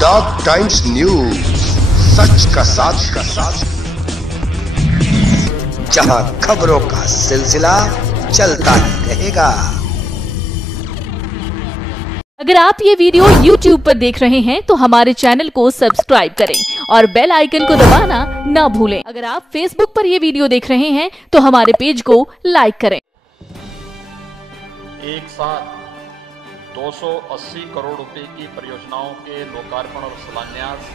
Dog times news, सच का साथ, जहां खबरों का सिलसिला चलता ही रहेगा। अगर आप ये वीडियो YouTube पर देख रहे हैं तो हमारे चैनल को सब्सक्राइब करें और बेल आइकन को दबाना ना भूलें। अगर आप Facebook पर ये वीडियो देख रहे हैं तो हमारे पेज को लाइक करें। एक साथ 280 करोड़ रुपए की परियोजनाओं के लोकार्पण और शिलान्यास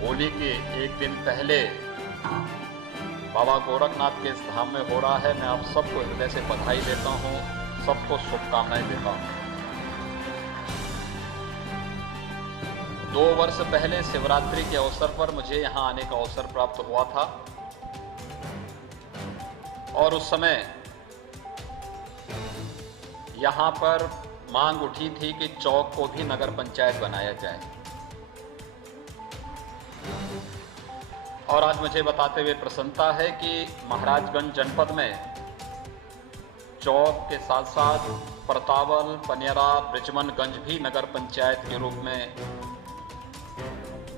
होली के एक दिन पहले बाबा गोरखनाथ के इस धाम में हो रहा है। मैं आप सबको हृदय से बधाई देता हूं, सबको शुभकामनाएं देता हूं। 2 वर्ष पहले शिवरात्रि के अवसर पर मुझे यहां आने का अवसर प्राप्त हुआ था और उस समय यहां पर मांग उठी थी कि चौक को भी नगर पंचायत बनाया जाए। और आज मुझे बताते हुए प्रसन्नता है कि महाराजगंज जनपद में चौक के साथ साथ परतावल, पनियरा, ब्रिजमनगंज भी नगर पंचायत के रूप में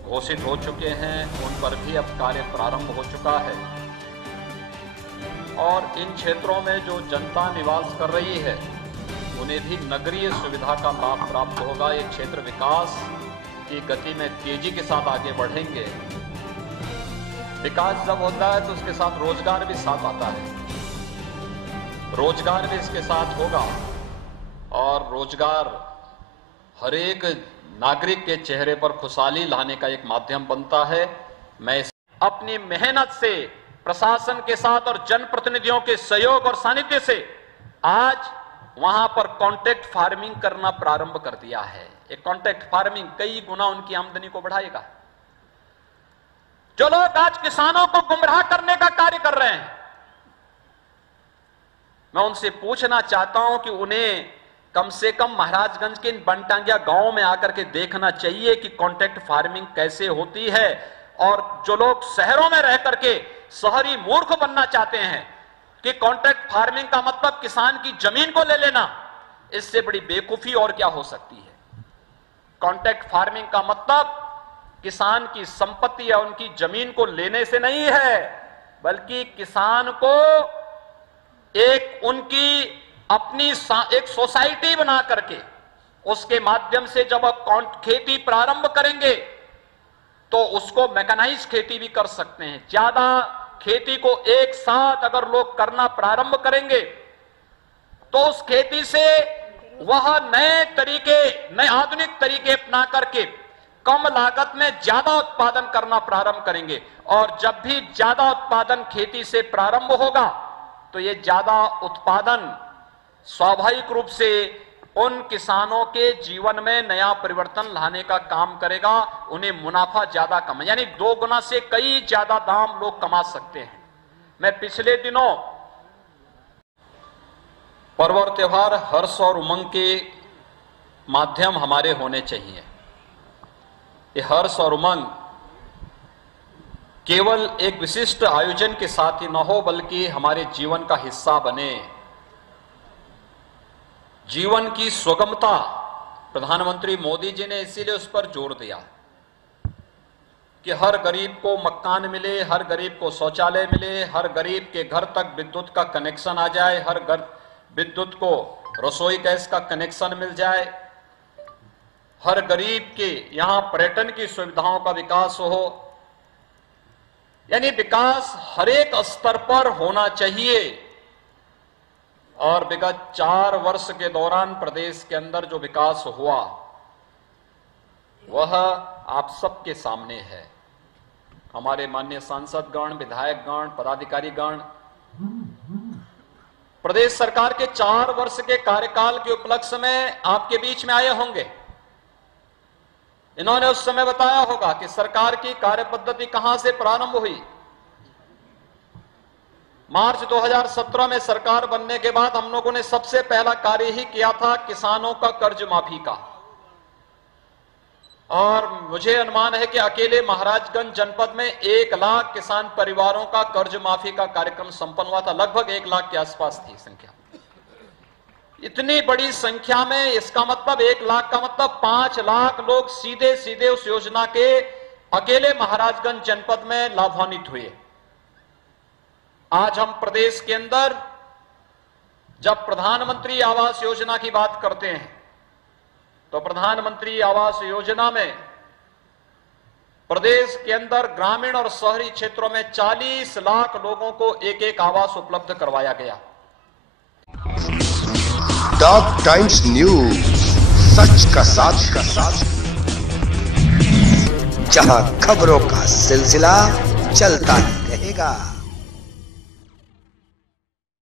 घोषित हो चुके हैं। उन पर भी अब कार्य प्रारंभ हो चुका है और इन क्षेत्रों में जो जनता निवास कर रही है उन्हें भी नगरीय सुविधा का लाभ प्राप्त होगा। ये क्षेत्र विकास की गति में तेजी के साथ आगे बढ़ेंगे। विकास जब होता है तो उसके साथ रोजगार भी साथ आता है, रोजगार भी इसके साथ होगा और रोजगार हर एक नागरिक के चेहरे पर खुशहाली लाने का एक माध्यम बनता है। मैं अपनी मेहनत से प्रशासन के साथ और जनप्रतिनिधियों के सहयोग और सानिध्य से आज वहां पर कॉन्ट्रैक्ट फार्मिंग करना प्रारंभ कर दिया है। एक कॉन्ट्रैक्ट फार्मिंग कई गुना उनकी आमदनी को बढ़ाएगा। जो लोग आज किसानों को गुमराह करने का कार्य कर रहे हैं, मैं उनसे पूछना चाहता हूं कि उन्हें कम से कम महाराजगंज के इन बनटांगिया गांव में आकर के देखना चाहिए कि कॉन्ट्रैक्ट फार्मिंग कैसे होती है। और जो लोग शहरों में रह करके शहरी मूर्ख बनना चाहते हैं कि कॉन्ट्रैक्ट फार्मिंग का मतलब किसान की जमीन को ले लेना, इससे बड़ी बेवकूफी और क्या हो सकती है। कॉन्ट्रैक्ट फार्मिंग का मतलब किसान की संपत्ति या उनकी जमीन को लेने से नहीं है, बल्कि किसान को एक उनकी अपनी एक सोसाइटी बना करके उसके माध्यम से जब आप खेती प्रारंभ करेंगे तो उसको मैकेनाइज खेती भी कर सकते हैं। ज्यादा खेती को एक साथ अगर लोग करना प्रारंभ करेंगे तो उस खेती से वह नए तरीके, नए आधुनिक तरीके अपना करके कम लागत में ज्यादा उत्पादन करना प्रारंभ करेंगे। और जब भी ज्यादा उत्पादन खेती से प्रारंभ होगा तो ये ज्यादा उत्पादन स्वाभाविक रूप से उन किसानों के जीवन में नया परिवर्तन लाने का काम करेगा। उन्हें मुनाफा ज्यादा कमा, यानी 2 गुना से कई ज्यादा दाम लोग कमा सकते हैं। मैं पिछले दिनों पर्व और त्योहार हर्ष और उमंग के माध्यम हमारे होने चाहिए। ये हर्ष और उमंग केवल एक विशिष्ट आयोजन के साथ ही न हो, बल्कि हमारे जीवन का हिस्सा बने। जीवन की सुगमता प्रधानमंत्री मोदी जी ने इसीलिए उस पर जोर दिया कि हर गरीब को मकान मिले, हर गरीब को शौचालय मिले, हर गरीब के घर तक विद्युत का कनेक्शन आ जाए, हर घर विद्युत को रसोई गैस का कनेक्शन मिल जाए, हर गरीब के यहां पर्यटन की सुविधाओं का विकास हो। यानी विकास हर एक स्तर पर होना चाहिए। और विगत 4 वर्ष के दौरान प्रदेश के अंदर जो विकास हुआ वह आप सबके सामने है। हमारे माननीय सांसदगण, विधायकगण, पदाधिकारीगण प्रदेश सरकार के 4 वर्ष के कार्यकाल के उपलक्ष्य में आपके बीच में आए होंगे। इन्होंने उस समय बताया होगा कि सरकार की कार्य पद्धति कहां से प्रारंभ हुई। मार्च 2017 में सरकार बनने के बाद हम लोगों ने सबसे पहला कार्य ही किया था किसानों का कर्ज माफी का। और मुझे अनुमान है कि अकेले महाराजगंज जनपद में 1 लाख किसान परिवारों का कर्ज माफी का कार्यक्रम संपन्न हुआ था। लगभग 1 लाख के आसपास थी संख्या। इतनी बड़ी संख्या में, इसका मतलब 1 लाख का मतलब 5 लाख लोग सीधे सीधे उस योजना के अकेले महाराजगंज जनपद में लाभान्वित हुए। आज हम प्रदेश के अंदर जब प्रधानमंत्री आवास योजना की बात करते हैं तो प्रधानमंत्री आवास योजना में प्रदेश के अंदर ग्रामीण और शहरी क्षेत्रों में 40 लाख लोगों को एक एक आवास उपलब्ध करवाया गया। टॉप टाइम्स न्यूज, सच का साथ, जहां खबरों का सिलसिला चलता ही रहेगा।